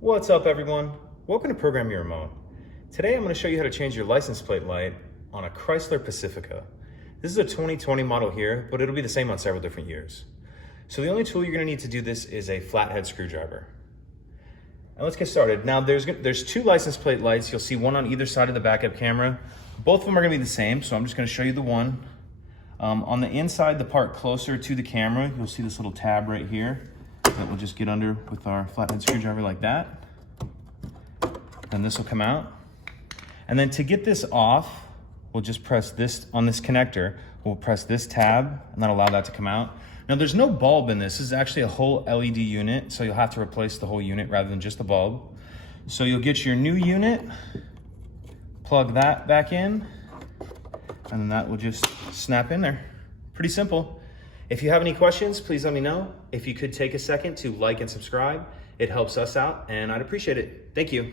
What's up everyone? Welcome to Program Your Remote. Today I'm going to show you how to change your license plate light on a Chrysler Pacifica. This is a 2020 model here, but it'll be the same on several different years. So the only tool you're going to need to do this is a flathead screwdriver. And let's get started. Now there's two license plate lights. You'll see one on either side of the backup camera. Both of them are going to be the same, so I'm just going to show you the one. On the inside, the part closer to the camera, you'll see this little tab right here that we'll just get under with our flathead screwdriver like that. And this will come out. And then to get this off, we'll just press this on this connector. We'll press this tab and that'll allow that to come out. Now there's no bulb in this. This is actually a whole LED unit, so you'll have to replace the whole unit rather than just the bulb. So you'll get your new unit, plug that back in, and then that will just snap in there. Pretty simple. If you have any questions, please let me know. If you could take a second to like and subscribe, it helps us out and I'd appreciate it. Thank you.